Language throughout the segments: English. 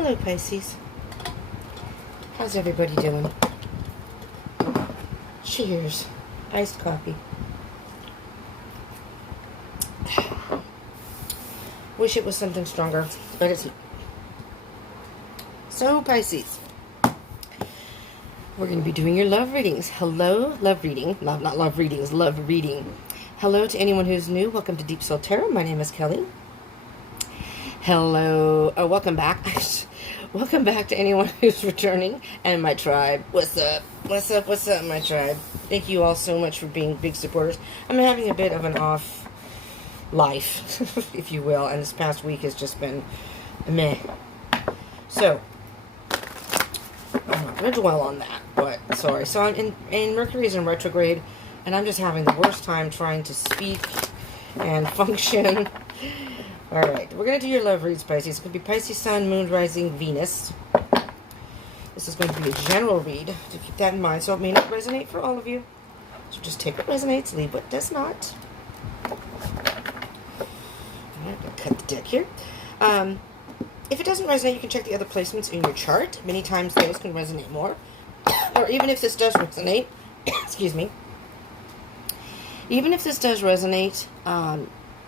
Hello, Pisces. How's everybody doing? Cheers. Iced coffee. Wish it was something stronger, but it's... So, Pisces, we're going to be doing your love readings. Hello, love reading. Not love readings, love reading. Hello to anyone who's new. Welcome to Deep Soul Tarot. My name is Kelly. Hello. Oh, welcome back. Welcome back to anyone who's returning and my tribe. What's up? What's up? What's up, my tribe? Thank you all so much for being big supporters. I'm having a bit of an off life, if you will, and this past week has just been meh. So, I'm not going to dwell on that, but sorry. So I'm in Mercury's in retrograde, and I'm just having the worst time trying to speak and function. All right, we're going to do your love reads, Pisces. It's going to be Pisces, Sun, Moon, Rising, Venus. This is going to be a general read, to keep that in mind, so it may not resonate for all of you. So just take what resonates, leave what does not. All right, I'll cut the deck here. If it doesn't resonate, you can check the other placements in your chart. Many times those can resonate more. Or even if this does resonate, excuse me. Even if this does resonate,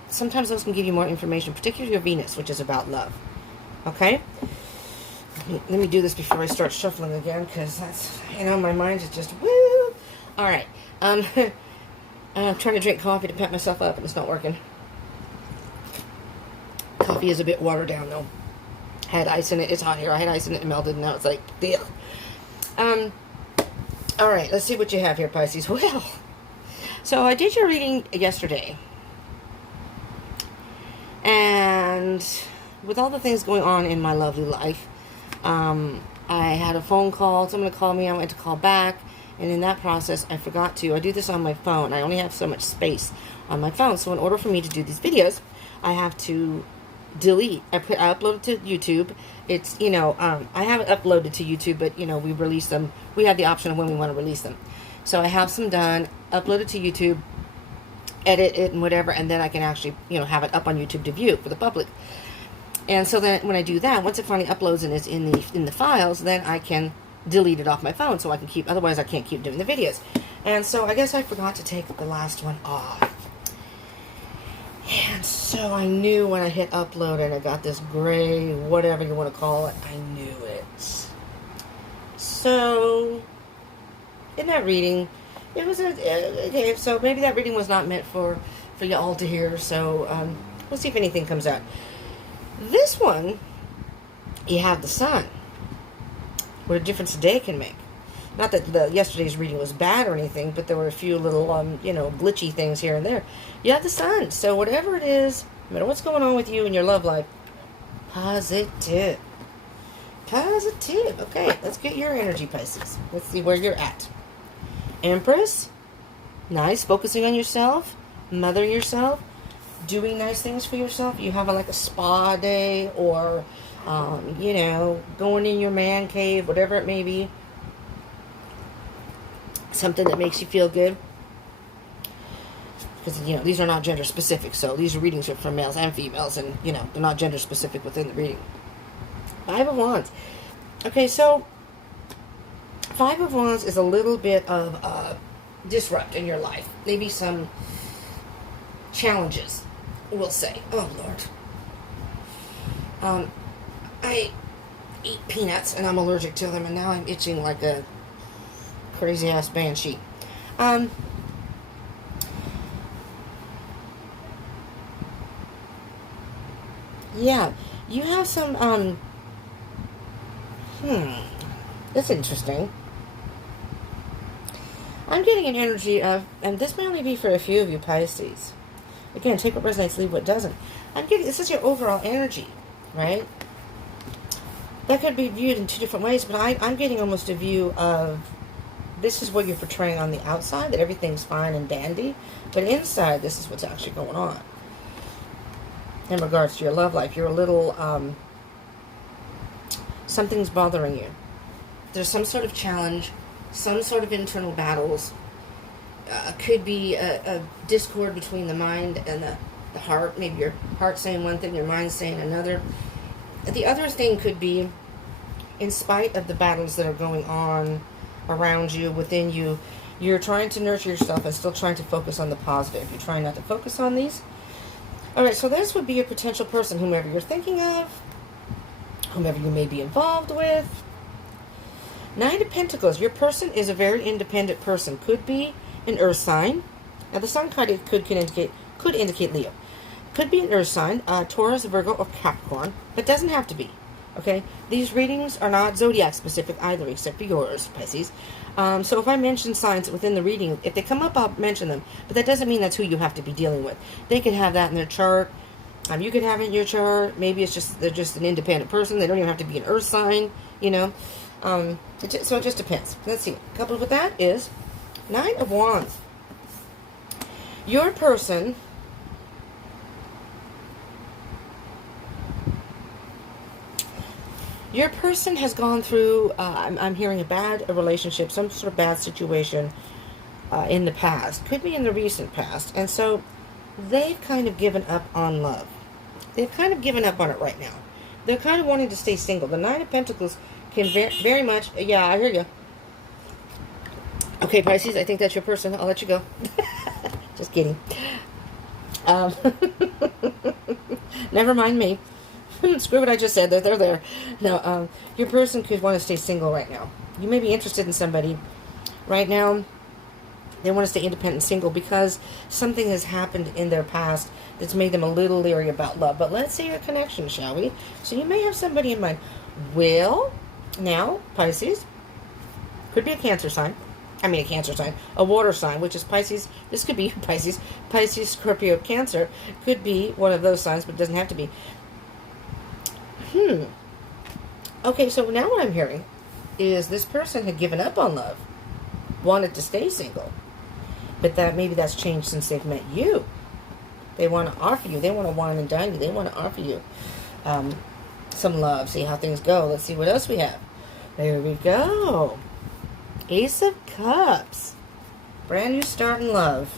sometimes those can give you more information, particularly your Venus, which is about love. Okay? Let me do this before I start shuffling again, because that's, my mind is just, woo! Alright. I'm trying to drink coffee to pep myself up, and it's not working. Coffee is a bit watered down, though. Had ice in it. It's hot here. I had ice in it and melted, and now it's like, ugh. Alright, let's see what you have here, Pisces. Well, so I did your reading yesterday. And with all the things going on in my lovely life, I had a phone call. Someone called me. I went to call back. And in that process, I forgot to. I do this on my phone. I only have so much space on my phone. So in order for me to do these videos, I have to delete. I upload it to YouTube. It's, I have it uploaded to YouTube, but, we release them. We have the option of when we want to release them. So I have some done, uploaded to YouTube, edit it and whatever, and then I can actually, have it up on YouTube to view for the public. And so then when I do that, once it finally uploads and is in the files, then I can delete it off my phone so I can keep, otherwise I can't keep doing the videos. And so I guess I forgot to take the last one off. And so I knew when I hit upload and I got this gray, whatever you want to call it, I knew it. So, in that reading, it was okay, so maybe that reading was not meant for you all to hear, so we'll see if anything comes out. This one, you have the Sun. What a difference a day can make. Not that yesterday's reading was bad or anything, but there were a few little, glitchy things here and there. You have the Sun, so whatever it is, no matter what's going on with you in your love life, positive. Positive. Okay, let's get your energy, Pisces. Let's see where you're at. Empress, nice, focusing on yourself, mothering yourself, doing nice things for yourself. You have like a spa day or, going in your man cave, whatever it may be. Something that makes you feel good. Because, these are not gender specific, so these readings are for males and females, and, they're not gender specific within the reading. 5 of Wands. Okay, so 5 of Wands is a little bit of disrupt in your life. Maybe some challenges, we'll say. Oh, Lord. I eat peanuts, and I'm allergic to them, and now I'm itching like a crazy-ass banshee. Yeah, you have some, that's interesting. I'm getting an energy of, and this may only be for a few of you Pisces. Again, take what resonates, leave what doesn't. I'm getting, this is your overall energy, right? That could be viewed in 2 different ways, but I'm getting almost a view of, this is what you're portraying on the outside, that everything's fine and dandy, but inside, this is what's actually going on. In regards to your love life, you're a little, something's bothering you. There's some sort of challenge, some sort of internal battles. Could be a discord between the mind and the heart. Maybe your heart saying one thing, your mind saying another. The other thing could be, in spite of the battles that are going on around you, within you, you're trying to nurture yourself and still trying to focus on the positive. You're trying not to focus on these. All right, so this would be your potential person, whomever you're thinking of, whomever you may be involved with. Nine of Pentacles. Your person is a very independent person. Could be an earth sign. Now, the sun card could indicate Leo. Could be an earth sign, Taurus, Virgo, or Capricorn. It doesn't have to be. Okay? These readings are not zodiac specific either, except for yours, Pisces. So if I mention signs within the reading, if they come up, I'll mention them. But that doesn't mean that's who you have to be dealing with. They could have that in their chart. You could have it in your chart. Maybe it's just they're just an independent person. They don't even have to be an earth sign, you know. So it just depends. Let's see. Coupled with that is Nine of Wands. Your person has gone through, I'm hearing a relationship, some sort of bad situation in the past. Could be in the recent past. And so they've kind of given up on love. They've kind of given up on it right now. They're kind of wanting to stay single. The Nine of Pentacles can very much, yeah, I hear you. Okay, Pisces, I think that's your person. I'll let you go. Just kidding. Never mind me. Screw what I just said. They're there. No, your person could want to stay single right now. You may be interested in somebody right now. They want to stay independent and single because something has happened in their past that's made them a little leery about love. But let's see your connection, shall we? So you may have somebody in mind. Well, now, Pisces, could be a Cancer sign. A Cancer sign. A water sign, which is Pisces. This could be Pisces. Pisces, Scorpio, Cancer. Could be one of those signs, but it doesn't have to be. Okay, so now what I'm hearing is this person had given up on love, wanted to stay single, but that maybe that's changed since they've met you. They want to offer you. They want to wine and dine you. They want to offer you some love. See how things go. Let's see what else we have. There we go. Ace of Cups. Brand new start in love.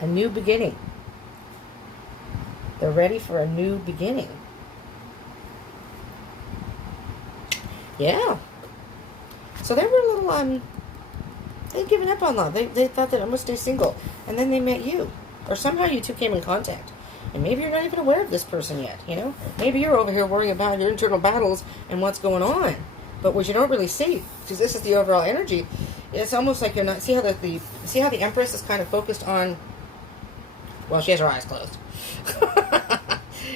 A new beginning. They're ready for a new beginning. Yeah. So they were a little, they'd given up on love. They thought that I'm going to stay single. And then they met you. Or somehow you two came in contact. And maybe you're not even aware of this person yet, you know? Maybe you're over here worrying about your internal battles and what's going on. But what you don't really see, because this is the overall energy, it's almost like you're not, see how the Empress is kind of focused on, well, she has her eyes closed.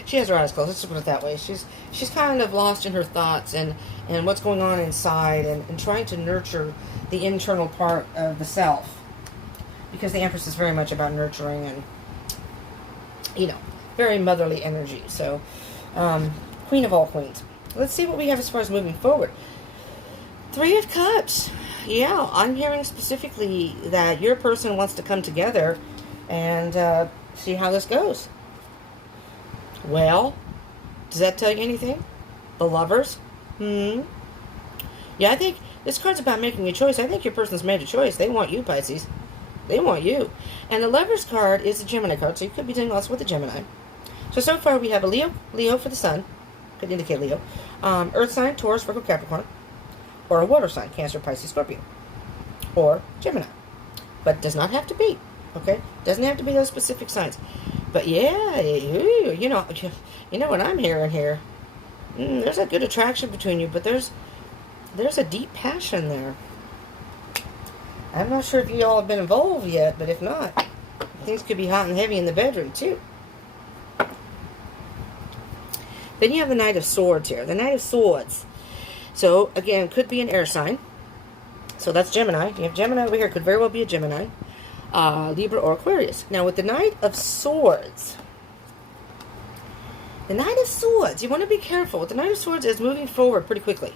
She has her eyes closed, let's just put it that way. She's kind of lost in her thoughts and what's going on inside and trying to nurture the internal part of the self. Because the Empress is very much about nurturing and, you know, very motherly energy. So, Queen of all queens. Let's see what we have as far as moving forward. Three of Cups. Yeah, I'm hearing specifically that your person wants to come together and see how this goes. Well, does that tell you anything? The Lovers? Yeah, I think this card's about making a choice. I think your person's made a choice. They want you, Pisces. They want you. And the Lovers card is the Gemini card, so you could be doing lots with the Gemini. So far we have a Leo for the Sun. Could indicate Leo. Earth sign, Taurus, Virgo, Capricorn. Or a water sign, Cancer, Pisces, Scorpio. Or Gemini. But does not have to be. Okay? Doesn't have to be those specific signs. But yeah, you know what I'm hearing here. There's a good attraction between you, but there's a deep passion there. I'm not sure if you all have been involved yet, but if not, things could be hot and heavy in the bedroom too. Then you have the Knight of Swords here. The Knight of Swords. So, again, could be an air sign. So that's Gemini. You have Gemini over here. Could very well be a Gemini. Libra or Aquarius. Now, with the Knight of Swords. The Knight of Swords. You want to be careful. The Knight of Swords is moving forward pretty quickly.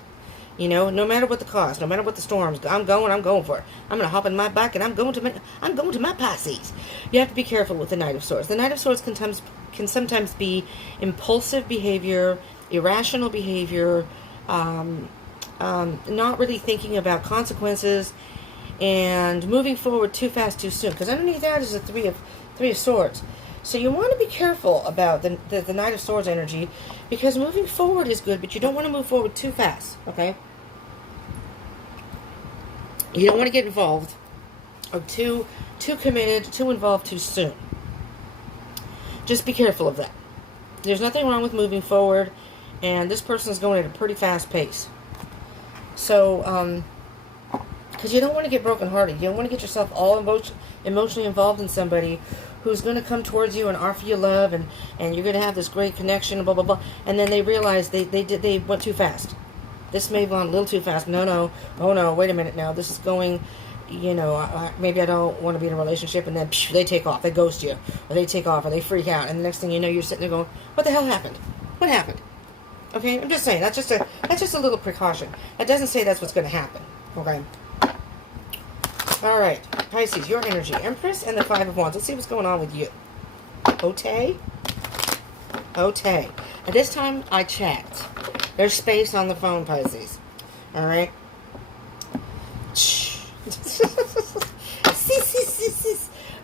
You know, no matter what the cost, no matter what the storms, I'm going for it. I'm going to hop in my bike and I'm going to my Pisces. You have to be careful with the Knight of Swords. The Knight of Swords can sometimes be impulsive behavior, irrational behavior, not really thinking about consequences, and moving forward too fast, too soon. Because underneath that is a three of Swords. So you want to be careful about the Knight of Swords energy, because moving forward is good, but you don't want to move forward too fast, okay? You don't want to get involved or too committed, too involved too soon. Just be careful of that. There's nothing wrong with moving forward, and this person is going at a pretty fast pace. So, because you don't want to get brokenhearted. You don't want to get yourself all emotionally involved in somebody who's going to come towards you and offer you love, and you're going to have this great connection, blah, blah, blah. And then they realize they went too fast. This may have gone a little too fast. No. Oh, no, wait a minute now. This is going, you know, maybe I don't want to be in a relationship, and then they take off. They ghost you, or they take off, or they freak out. And the next thing you know, you're sitting there going, what the hell happened? What happened? Okay, I'm just saying, that's just a little precaution. That doesn't say that's what's going to happen. Okay. All right, Pisces, your energy, Empress and the Five of Wands. Let's see what's going on with you. Ote. At this time, I checked. There's space on the phone, Pisces. All right.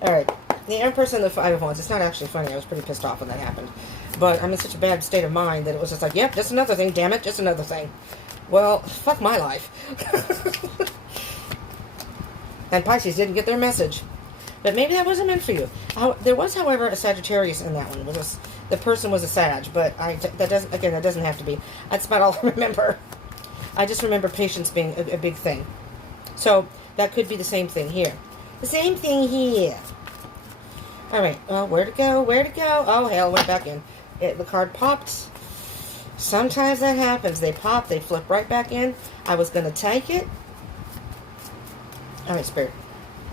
All right. The Empress and the Five of Wands. It's not actually funny. I was pretty pissed off when that happened. But I'm in such a bad state of mind that it was just like, yep, just another thing. Damn it, just another thing. Well, fuck my life. And Pisces didn't get their message. But maybe that wasn't meant for you. There was, however, a Sagittarius in that one. The person was a Sag, but that doesn't have to be. That's about all I remember. I just remember patience being a big thing. So that could be the same thing here. The same thing here. All right. Well, where to go? Oh, hell, went back in. The card popped. Sometimes that happens. They pop. They flip right back in. I was going to take it. All right, Spirit.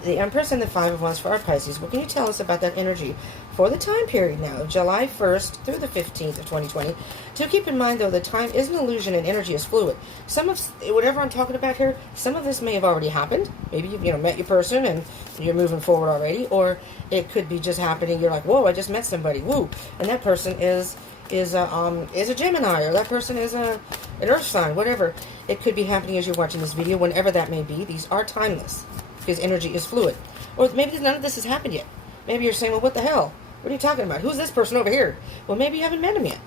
The Empress and the Five of Wands for our Pisces. What can you tell us about that energy for the time period now of July 1st through the 15th of 2020? Do keep in mind, though, that time is an illusion and energy is fluid. Some of whatever I'm talking about here, some of this may have already happened. Maybe you've met your person and you're moving forward already, or it could be just happening. You're like, whoa, I just met somebody, woo, and that person is a Gemini, or that person is an Earth sign, whatever. It could be happening as you're watching this video, whenever that may be. These are timeless, because energy is fluid. Or maybe none of this has happened yet. Maybe you're saying, well, what the hell? What are you talking about? Who's this person over here? Well, maybe you haven't met him yet.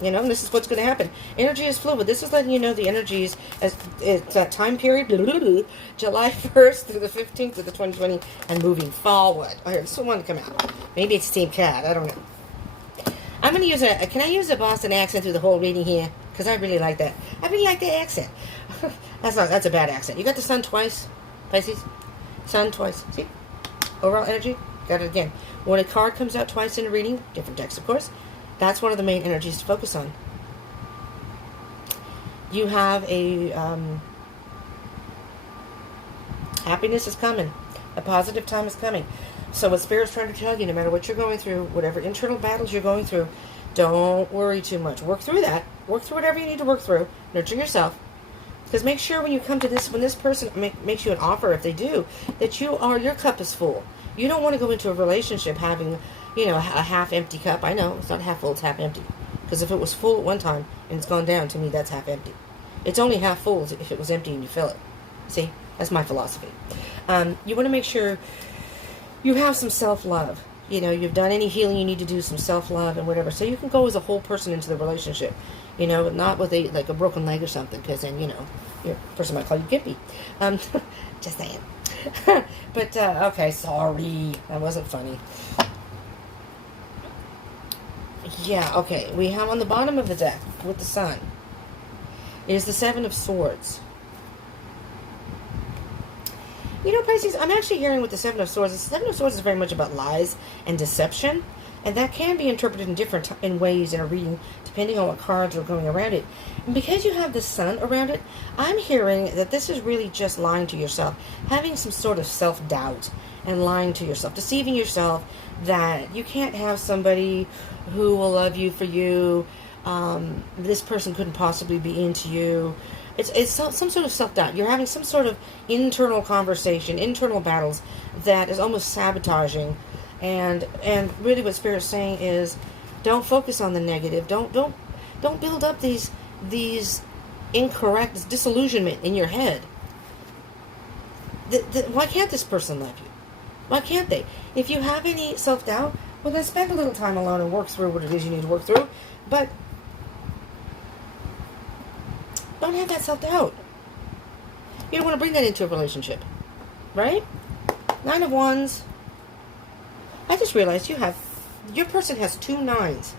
And this is what's going to happen. Energy is fluid. This is letting you know the energies, as it's that time period, July 1st through the 15th of the 2020, and moving forward. I heard someone come out. Maybe it's Team Cat. I don't know. I'm going to use can I use a Boston accent through the whole reading here? Because I really like that. I really like the accent. That's a bad accent. You got the sun twice, Pisces? Sun twice. See? Overall energy. Got it again. When a card comes out twice in a reading, different decks, of course, that's one of the main energies to focus on. You have a happiness is coming. A positive time is coming. So what Spirit's trying to tell you, no matter what you're going through, whatever internal battles you're going through, don't worry too much. Work through that. Work through whatever you need to work through. Nurture yourself. Because make sure when you come to this, when this person makes you an offer, if they do, that your cup is full. You don't want to go into a relationship having, a half-empty cup. I know, it's not half full, it's half empty. Because if it was full at one time and it's gone down, to me, that's half empty. It's only half full if it was empty and you fill it. See? That's my philosophy. You want to make sure you have some self-love. You've done any healing you need to do, some self-love and whatever. So you can go as a whole person into the relationship. Not with a broken leg or something, because then, your person might call you gimpy. Just saying. But, okay, sorry. That wasn't funny. Yeah, okay. We have on the bottom of the deck, with the sun, is the Seven of Swords. Pisces, I'm actually hearing with the Seven of Swords, the Seven of Swords is very much about lies and deception, and that can be interpreted in different ways in a reading, depending on what cards are going around it. And because you have the sun around it, I'm hearing that this is really just lying to yourself, having some sort of self-doubt, and lying to yourself, deceiving yourself that you can't have somebody who will love you for you, this person couldn't possibly be into you. It's some sort of self-doubt. You're having some sort of internal conversation, internal battles that is almost sabotaging. And really what Spirit's saying is, don't focus on the negative. Don't build up these incorrect disillusionment in your head. Why can't this person love you? Why can't they? If you have any self-doubt, Well, then spend a little time alone and work through what it is you need to work through. But don't have that self-doubt. You don't want to bring that into a relationship. Right? 9 of Wands. I just realized your person has 2 9s.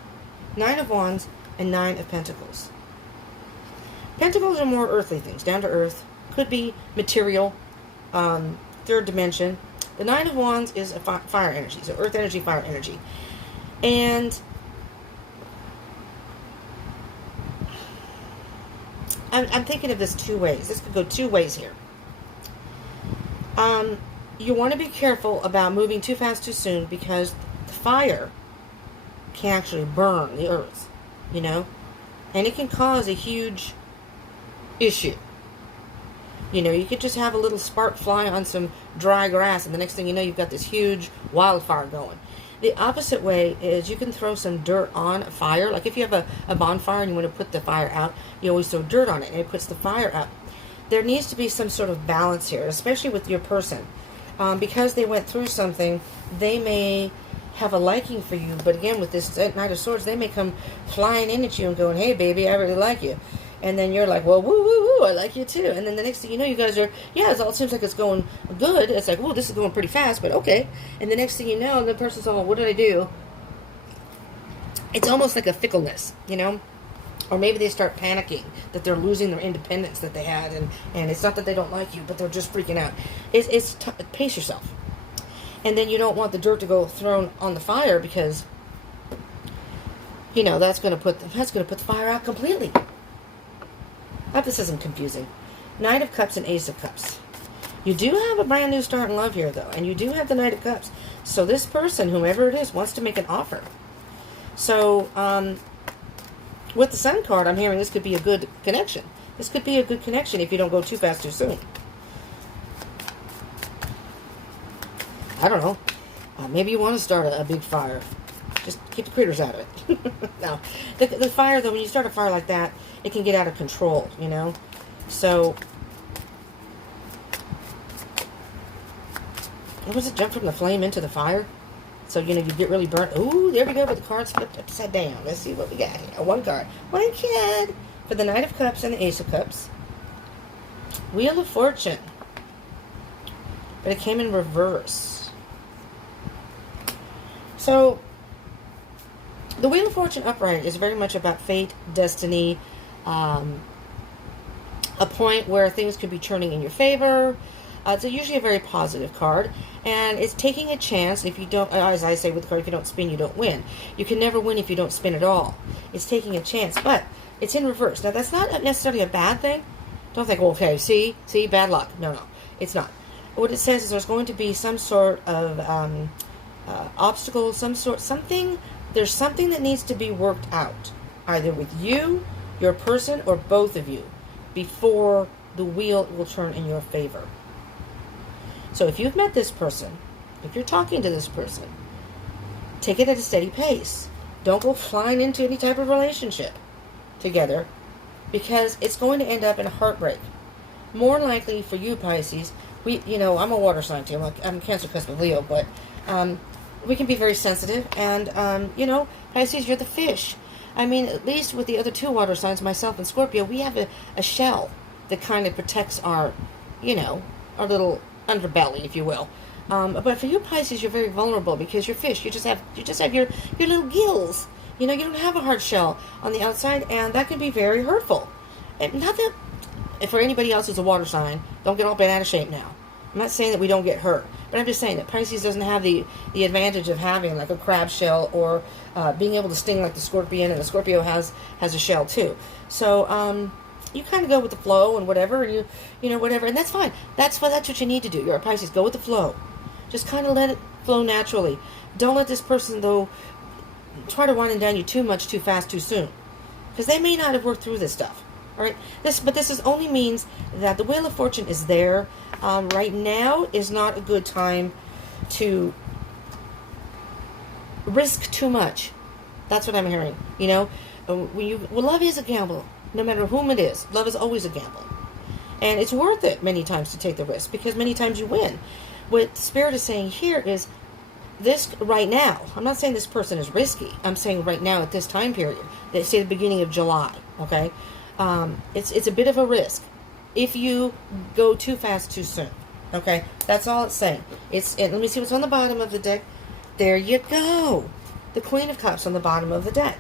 9 of Wands and 9 of Pentacles. Pentacles are more earthly things, down to earth. Could be material, third dimension. The 9 of Wands is a fire energy, so earth energy, fire energy. And I'm thinking of this 2 ways. This could go 2 ways here. You want to be careful about moving too fast too soon, because the fire can actually burn the earth, you know, and it can cause a huge issue. You know, you could just have a little spark fly on some dry grass, and the next thing you know, you've got this huge wildfire going. The opposite way is you can throw some dirt on a fire. Like if you have a bonfire and you want to put the fire out, you always throw dirt on it, and it puts the fire out. There needs to be some sort of balance here, especially with your person. Because they went through something, they may have a liking for you, but again, with this Knight of Swords, they may come flying in at you and going, hey, baby, I really like you. And then you're like, well, woo, woo, woo, I like you too. And then the next thing you know, you guys are, yeah, it all seems like it's going good. It's like, whoa, this is going pretty fast, but okay. And the next thing you know, the person's all, what did I do? It's almost like a fickleness, you know? Or maybe they start panicking that they're losing their independence that they had, and it's not that they don't like you, but they're just freaking out. Pace yourself. And then you don't want the dirt to go thrown on the fire, because, you know, that's going to put the fire out completely. I hope this isn't confusing. Knight of Cups and Ace of Cups. You do have a brand new start in love here, though, and you do have the Knight of Cups. So this person, whomever it is, wants to make an offer. So, with the Sun card, I'm hearing this could be a good connection. This could be a good connection if you don't go too fast too soon. I don't know. Maybe you want to start a big fire. Just keep the critters out of it. No. The fire, though, when you start a fire like that, it can get out of control, you know? So, what was it? Jump from the flame into the fire? So, you know, you get really burnt. Ooh, there we go, but the card's flipped upside down. Let's see what we got here. One card. One card for the Knight of Cups and the Ace of Cups. Wheel of Fortune. But it came in reverse. So, the Wheel of Fortune upright is very much about fate, destiny, a point where things could be turning in your favor. It's usually a very positive card, and it's taking a chance. If you don't, as I say with the card, if you don't spin, you don't win. You can never win if you don't spin at all. It's taking a chance, but it's in reverse. Now, that's not necessarily a bad thing. Don't think, well, okay, see, bad luck. No, it's not. What it says is there's going to be some sort of obstacle, something. There's something that needs to be worked out, either with you, your person, or both of you, before the wheel will turn in your favor. So if you've met this person, if you're talking to this person, take it at a steady pace. Don't go flying into any type of relationship together, because it's going to end up in a heartbreak. More likely for you, Pisces, I'm a water sign too. I'm Cancer, cusp Leo, but we can be very sensitive, and Pisces, you're the fish. I mean, at least with the other 2 water signs, myself and Scorpio, we have a shell that kind of protects our little underbelly, if you will. But for you, Pisces, you're very vulnerable because you're fish. You just have your little gills. You don't have a hard shell on the outside, and that can be very hurtful. And not that, for anybody else who's a water sign, don't get all bent out of shape now. I'm not saying that we don't get hurt, but I'm just saying that Pisces doesn't have the advantage of having like a crab shell, or being able to sting like the scorpion, and the Scorpio has a shell too. So you kind of go with the flow and whatever, and whatever, and that's fine. That's what you need to do. You're a Pisces. Go with the flow. Just kind of let it flow naturally. Don't let this person, though, try to wind down you too much, too fast, too soon, because they may not have worked through this stuff. All right, this only means that the Wheel of Fortune is there. Right now is not a good time to risk too much. That's what I'm hearing. Love is a gamble. No matter whom it is, love is always a gamble, and it's worth it many times to take the risk, because many times you win. What Spirit is saying here is, this right now, I'm not saying this person is risky. I'm saying right now at this time period, they say the beginning of July, okay? It's a bit of a risk if you go too fast too soon, okay? That's all it's saying. Let me see what's on the bottom of the deck. There you go. The Queen of Cups on the bottom of the deck.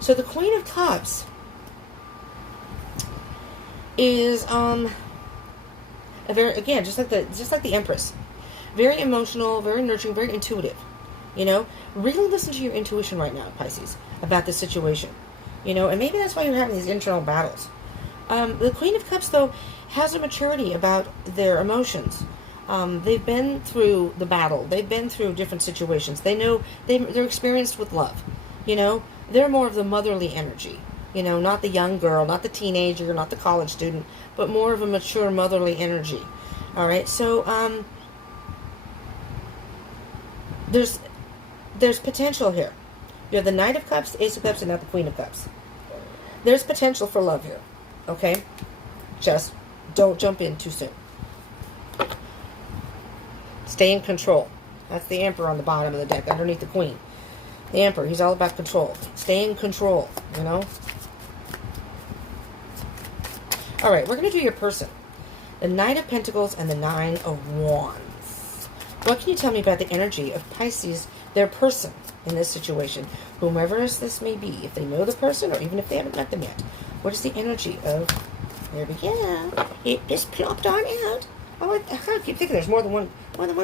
So the Queen of Cups is a very, again, just like the Empress, very emotional, very nurturing, very intuitive. You know, really listen to your intuition right now, Pisces, about this situation. You know, and maybe that's why you're having these internal battles. The Queen of Cups, though, has a maturity about their emotions. They've been through the battle. They've been through different situations. They know they're experienced with love. You know, they're more of the motherly energy. You know, not the young girl, not the teenager, not the college student, but more of a mature motherly energy. All right, so there's potential here. You have the Knight of Cups, the Ace of Cups, and now the Queen of Cups. There's potential for love here. Okay, just don't jump in too soon. Stay in control. That's the Emperor on the bottom of the deck, underneath the Queen. The Emperor, he's all about control. Stay in control, you know? All right, we're going to do your person. The Knight of Pentacles and the Nine of Wands. What can you tell me about the energy of Pisces, their person, in this situation? Whomever this may be, if they know the person or even if they haven't met them yet. What is the energy of... There we go. It just plopped on out. Oh, I keep thinking there's more than one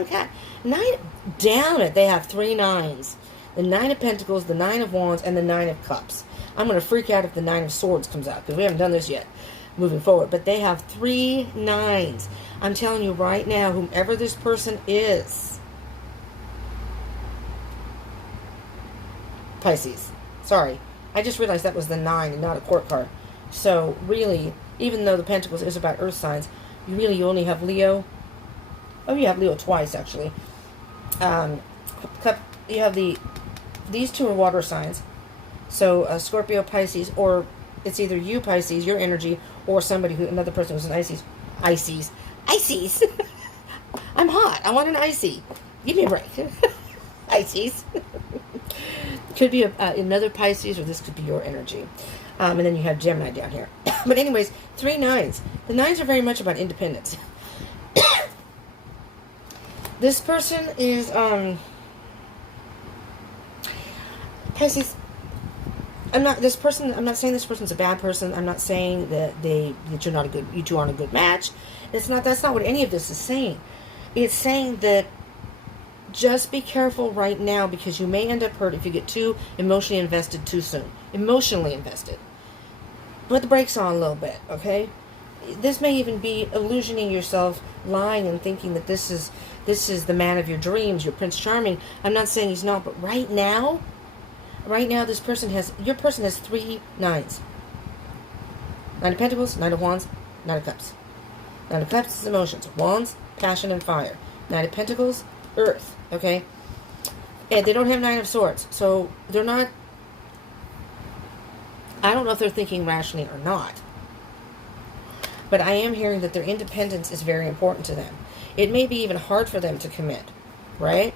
cat. Down it, they have 3 nines. The Nine of Pentacles, the Nine of Wands, and the Nine of Cups. I'm going to freak out if the Nine of Swords comes out, because we haven't done this yet, moving forward. But they have 3 nines. I'm telling you right now, whomever this person is, Pisces. Sorry. I just realized that was the 9 and not a court card. So, really, even though the Pentacles is about earth signs, you only have Leo. Oh, you have Leo twice, actually. You have these 2 are water signs. So, Scorpio, Pisces, or it's either you, Pisces, your energy, or another person who's an Ices. I'm hot. I want an icy. Give me a break. Ices. Could be another Pisces, or this could be your energy. And then you have Gemini down here. But anyways, 3 nines. The nines are very much about independence. This person is Pisces. I'm not saying this person's a bad person. I'm not saying that you two aren't a good match. That's not what any of this is saying. It's saying that just be careful right now, because you may end up hurt if you get too emotionally invested too soon. Emotionally invested. Put the brakes on a little bit, okay? This may even be illusioning yourself, lying and thinking that this is the man of your dreams, your Prince Charming. I'm not saying he's not, but right now, your person has 3 nines. Nine of Pentacles, Nine of Wands, Nine of Cups. Nine of Cups is emotions. Wands, passion and fire. Nine of Pentacles, earth, okay? And they don't have Nine of Swords, so they're not... I don't know if they're thinking rationally or not. But I am hearing that their independence is very important to them. It may be even hard for them to commit, right?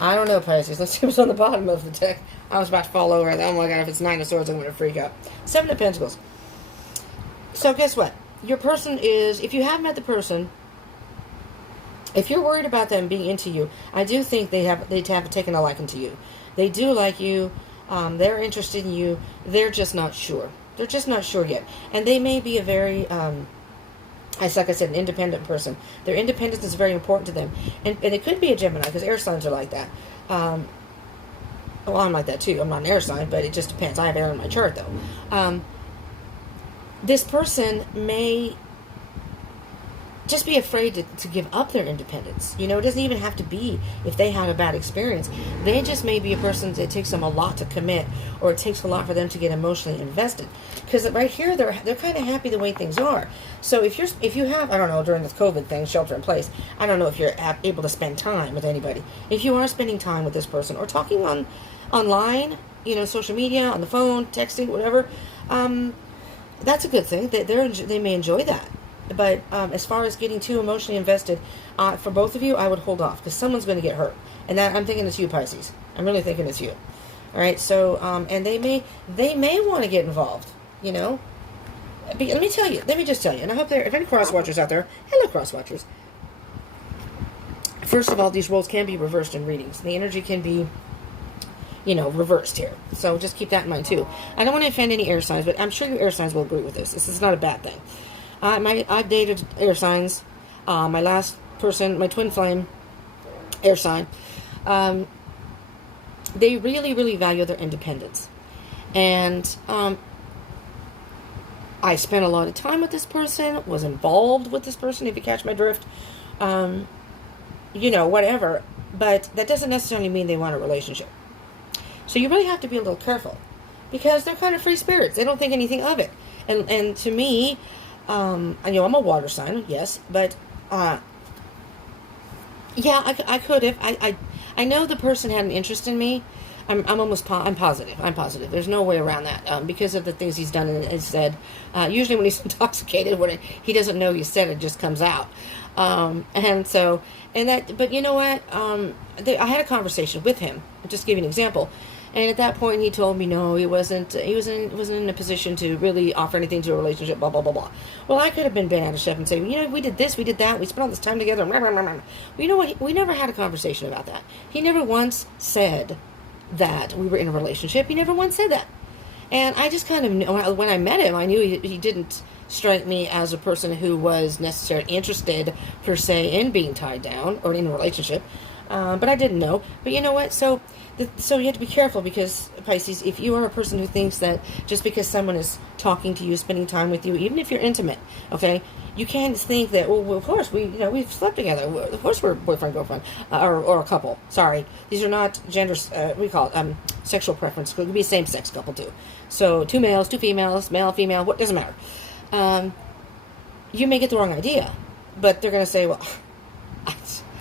I don't know, Pisces. Let's see what's on the bottom of the deck. I was about to fall over. Oh my God, if it's Nine of Swords, I'm going to freak out. 7 of Pentacles. So guess what? Your person is, if you have met the person, if you're worried about them being into you, I do think they have taken a liking to you. They do like you. They're interested in you. They're just not sure. They're just not sure yet. And they may be a very, like I said, an independent person. Their independence is very important to them. And it could be a Gemini, because air signs are like that. Well, I'm like that too. I'm not an air sign, but it just depends. I have air in my chart, though. This person may just be afraid to give up their independence. You know, it doesn't even have to be if they had a bad experience. They just may be a person that it takes them a lot to commit, or it takes a lot for them to get emotionally invested. Because right here, they're kind of happy the way things are. So if you have, I don't know, during this COVID thing, shelter in place, I don't know if you're able to spend time with anybody. If you are spending time with this person, or talking online, you know, social media, on the phone, texting, whatever, that's a good thing. They may enjoy that. But as far as getting too emotionally invested, for both of you, I would hold off because someone's going to get hurt. And that I'm thinking it's you, Pisces. I'm really thinking it's you. All right. So, and they may want to get involved. You know. Let me tell you. Let me just tell you. And I hope if any cross watchers out there, hello, cross watchers. First of all, these roles can be reversed in readings. The energy can be, you know, reversed here. So just keep that in mind too. I don't want to offend any air signs, but I'm sure your air signs will agree with this. This is not a bad thing. I've dated air signs. My last person, my twin flame air sign, they really, really value their independence. And I spent a lot of time with this person, was involved with this person, if you catch my drift. You know, whatever. But that doesn't necessarily mean they want a relationship. So you really have to be a little careful. Because they're kind of free spirits. They don't think anything of it. And to me, I know I'm a water sign, yes. But, yeah, I could have. I know the person had an interest in me. I'm positive. I'm positive. There's no way around that because of the things he's done and said. Usually when he's intoxicated, when he doesn't know he said it, just comes out. But you know what? I had a conversation with him. I'll just give you an example. And at that point, he told me no, he wasn't in a position to really offer anything to a relationship. Blah blah blah blah. Well, I could have been bent out of shape and say, you know, we did this, we did that, we spent all this time together. Blah, blah, blah, blah. Well, you know what? We never had a conversation about that. He never once said that we were in a relationship. He never once said that. And I just kind of knew, when I met him, I knew he didn't strike me as a person who was necessarily interested per se in being tied down or in a relationship. But I didn't know. But you know what? So you have to be careful because, Pisces, if you are a person who thinks that just because someone is talking to you, spending time with you, even if you're intimate, okay, you can't think that, well, of course, we've slept together. Of course we're boyfriend, girlfriend, or a couple. Sorry. These are not gender, we call it sexual preference. It could be a same-sex couple, too. So 2 males, 2 females, male, female, what doesn't matter. You may get the wrong idea, but they're going to say, well,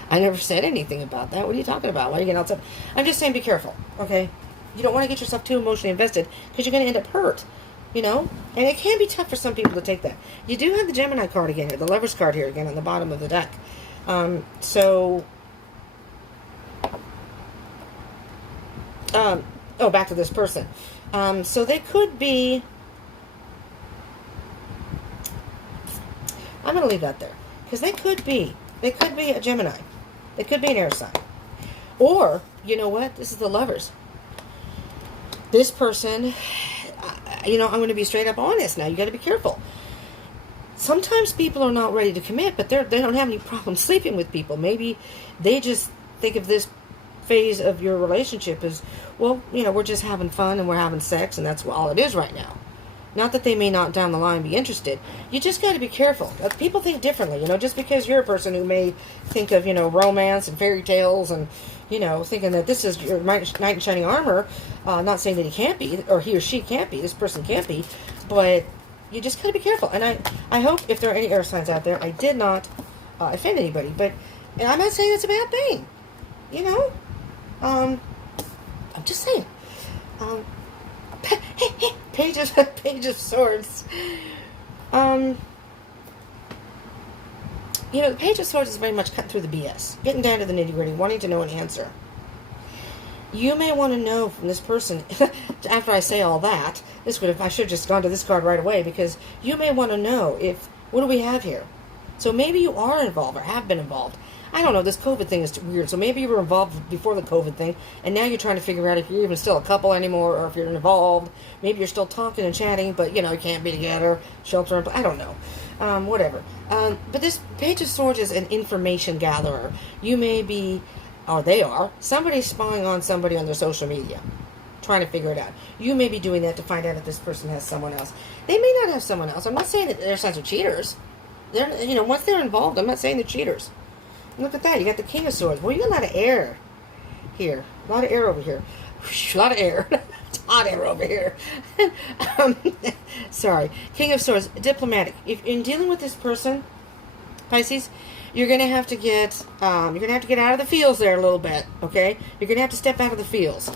I never said anything about that. What are you talking about? Why are you getting outside? I'm just saying be careful, okay? You don't want to get yourself too emotionally invested because you're going to end up hurt, you know? And it can be tough for some people to take that. You do have the Gemini card again here, the Lovers card here again on the bottom of the deck. Back to this person. So they could be... I'm going to leave that there because they could be a Gemini. They could be an air sign. Or, you know what? This is the Lovers. This person, I'm going to be straight up honest now. You got to be careful. Sometimes people are not ready to commit, but they don't have any problem sleeping with people. Maybe they just think of this phase of your relationship as, well, we're just having fun and we're having sex, and that's all it is right now. Not that they may not down the line be interested. You just got to be careful. People think differently, just because you're a person who may think of, romance and fairy tales and, thinking that this is your knight in shining armor. Not saying that he can't be, or he or she can't be, this person can't be, but you just got to be careful. And I hope if there are any air signs out there, I did not offend anybody, and I'm not saying it's a bad thing, I'm just saying. Page of Swords. The Page of Swords is very much cut through the BS. Getting down to the nitty-gritty, wanting to know an answer. You may want to know from this person, after I say all that, I should have just gone to this card right away, because you may want to know what do we have here? So maybe you are involved or have been involved. I don't know, this COVID thing is weird. So maybe you were involved before the COVID thing, and now you're trying to figure out if you're even still a couple anymore, or if you're involved. Maybe you're still talking and chatting, but, you can't be together, shelter, I don't know. Whatever. But this Page of Swords is an information gatherer. You may be, or they are, somebody's spying on somebody on their social media, trying to figure it out. You may be doing that to find out if this person has someone else. They may not have someone else. I'm not saying that their signs are cheaters. They're, once they're involved, I'm not saying they're cheaters. Look at that. You got the King of Swords. Well, you got a lot of air here. A lot of air over here. A lot of air. It's hot air over here. Sorry. King of Swords. Diplomatic. If in dealing with this person, Pisces, you're going to have to get out of the feels there a little bit. Okay? You're going to have to step out of the feels.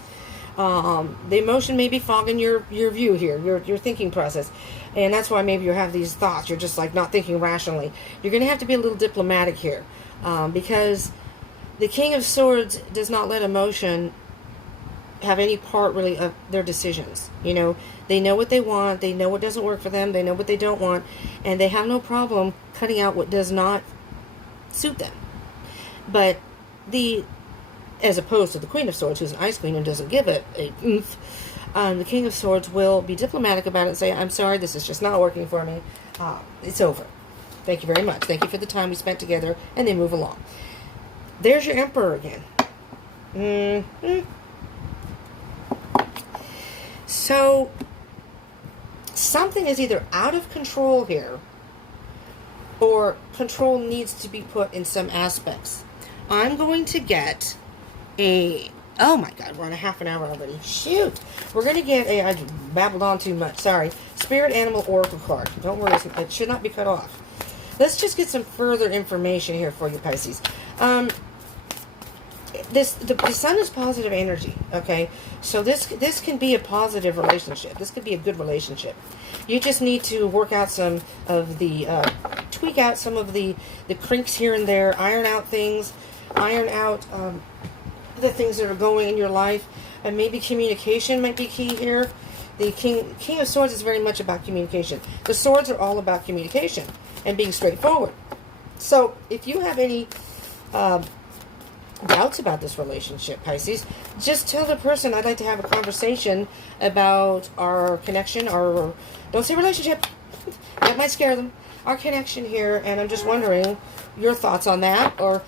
The emotion may be fogging your view here, your thinking process. And that's why maybe you have these thoughts. You're just like not thinking rationally. You're going to have to be a little diplomatic here. Because the King of Swords does not let emotion have any part really of their decisions. You know, they know what they want, they know what doesn't work for them, they know what they don't want, and they have no problem cutting out what does not suit them. But as opposed to the Queen of Swords, who's an Ice Queen and doesn't give it a oomph, the King of Swords will be diplomatic about it and say, I'm sorry, this is just not working for me. It's over. Thank you very much. Thank you for the time we spent together, and they move along. There's your Emperor again. So, something is either out of control here, or control needs to be put in some aspects. I'm going to get oh my god, we're on a half an hour already. Shoot! We're going to get I babbled on too much, sorry. Spirit Animal Oracle card. Don't worry, it should not be cut off. Let's just get some further information here for you, Pisces. The sun is positive energy, okay? So this can be a positive relationship. This could be a good relationship. You just need to work out some of the, tweak out some of the crinks here and there, iron out things, iron out the things that are going in your life, and maybe communication might be key here. The King of Swords is very much about communication. The swords are all about communication and being straightforward. So if you have any doubts about this relationship, Pisces, just tell the person, I'd like to have a conversation about our connection, or don't say relationship, that might scare them, our connection here, and I'm just wondering your thoughts on that. Or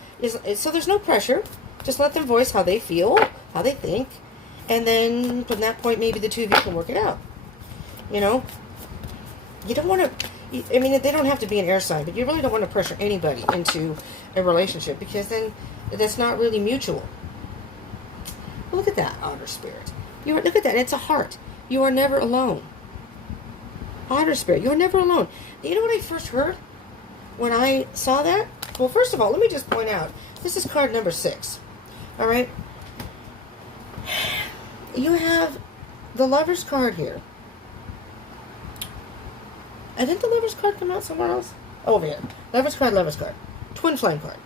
so there's no pressure. Just let them voice how they feel, how they think, and then from that point maybe the two of you can work it out. You know, you don't want to, I mean, they don't have to be an air sign, but you really don't want to pressure anybody into a relationship, because then that's not really mutual. Look at that, Otter Spirit. Look at that. It's a heart. You are never alone. Otter Spirit, you're never alone. You know what I first heard when I saw that? Well, first of all, let me just point out, this is card number 6. All right? You have the Lover's card here. And didn't the Lover's card come out somewhere else? Oh, over here. Lover's card, Lover's card. Twinflame card.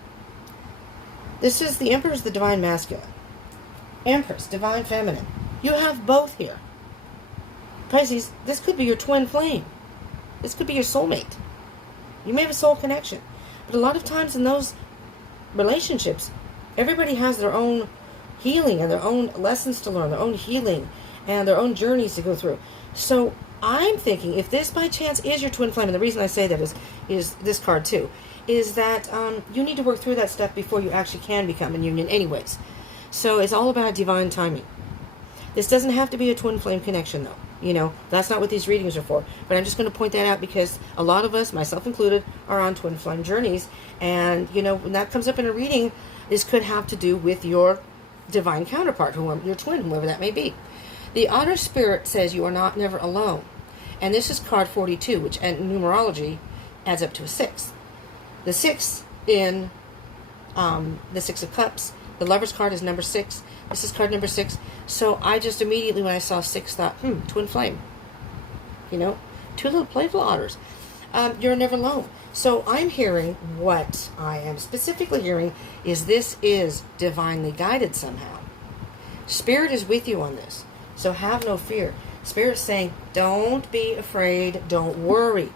This is the Emperor's the Divine Masculine. Empress, Divine Feminine. You have both here. Pisces, this could be your twin flame. This could be your soulmate. You may have a soul connection. But a lot of times in those relationships, everybody has their own healing and their own lessons to learn, their own healing and their own journeys to go through. So I'm thinking, if this by chance is your twin flame, and the reason I say that is this card too, is that you need to work through that stuff before you actually can become in union anyways. So it's all about divine timing. This doesn't have to be a twin flame connection though. You know, that's not what these readings are for. But I'm just going to point that out because a lot of us, myself included, are on twin flame journeys. And, you know, when that comes up in a reading, this could have to do with your divine counterpart, your twin, whoever that may be. The Otter Spirit says you are not never alone. And this is card 42, which in numerology adds up to a 6. The 6 in the 6 of Cups, the Lover's card is number 6. This is card number 6. So I just immediately, when I saw 6, thought, twin flame. You know, two little playful otters. You're never alone. So I'm hearing, what I am specifically hearing is this is divinely guided somehow. Spirit is with you on this. So have no fear. Spirit's saying, don't be afraid. Don't worry.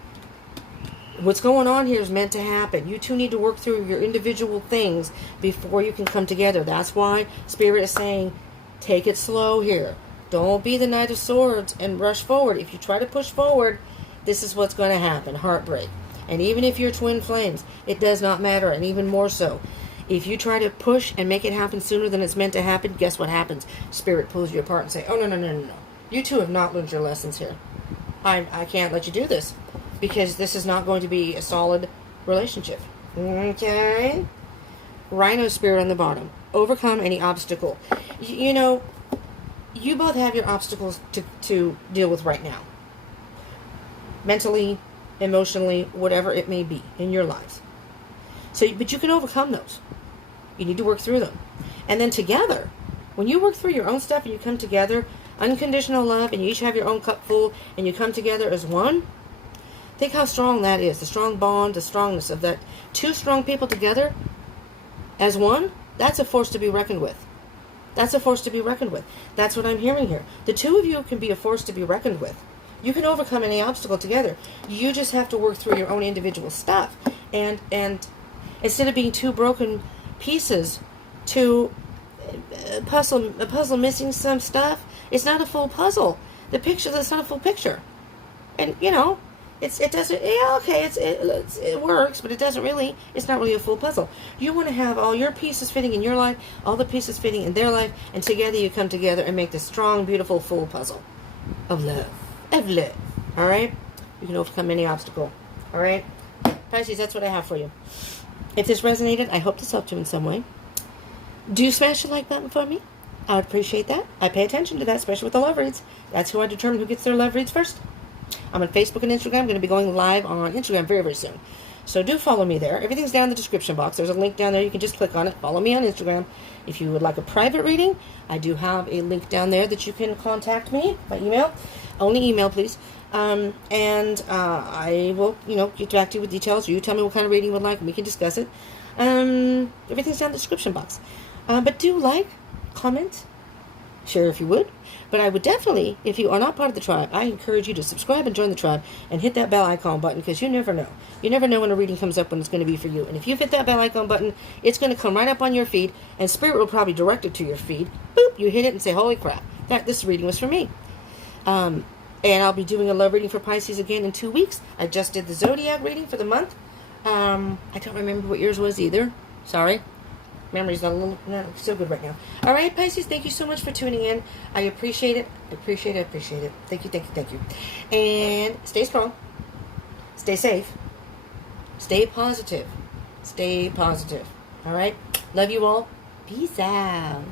What's going on here is meant to happen. You two need to work through your individual things before you can come together. That's why Spirit is saying, take it slow here. Don't be the Knight of Swords and rush forward. If you try to push forward, this is what's going to happen. Heartbreak. And even if you're twin flames, it does not matter. And even more so, if you try to push and make it happen sooner than it's meant to happen, guess what happens? Spirit pulls you apart and say, oh, no. You two have not learned your lessons here. I can't let you do this. Because this is not going to be a solid relationship. Okay? Rhino Spirit on the bottom. Overcome any obstacle. You know, you both have your obstacles to deal with right now. Mentally, emotionally, whatever it may be in your lives. So, but you can overcome those. You need to work through them. And then together, When you work through your own stuff and you come together, unconditional love, and you each have your own cup full, and you come together as one, think how strong that is. The strong bond, the strongness of that. Two strong people together as one, that's a force to be reckoned with. That's a force to be reckoned with. That's what I'm hearing here. The two of you can be a force to be reckoned with. You can overcome any obstacle together. You just have to work through your own individual stuff. And instead of being two broken pieces, a puzzle missing some stuff, it's not a full puzzle. That's not a full picture. And, you know, it doesn't, yeah, okay, it works, but it's not really a full puzzle. You want to have all your pieces fitting in your life, all the pieces fitting in their life, and together you come together and make this strong, beautiful, full puzzle of love. All right? You can overcome any obstacle. All right? Pisces, that's what I have for you. If this resonated, I hope this helped you in some way. Do smash the like button for me. I would appreciate that. I pay attention to that, especially with the love reads. That's who I determine who gets their love reads first. I'm on Facebook and Instagram. I'm going to be going live on Instagram very, very soon. So do follow me there. Everything's down in the description box. There's a link down there. You can just click on it. Follow me on Instagram. If you would like a private reading, I do have a link down there that you can contact me by email. Only email, please. I will, get back to you with details. You tell me what kind of reading you would like, and we can discuss it. Everything's down in the description box. But do like, comment, share if you would. But I would definitely, if you are not part of the tribe, I encourage you to subscribe and join the tribe and hit that bell icon button, because you never know. You never know when a reading comes up when it's going to be for you. And if you hit that bell icon button, it's going to come right up on your feed, and Spirit will probably direct it to your feed. Boop, you hit it and say, holy crap, this reading was for me. And I'll be doing a love reading for Pisces again in 2 weeks. I just did the Zodiac reading for the month. I don't remember what yours was either. Sorry. Memory's not so good right now. All right, Pisces, thank you so much for tuning in. I appreciate it. Appreciate it. Thank you. And stay strong. Stay safe. Stay positive. All right? Love you all. Peace out.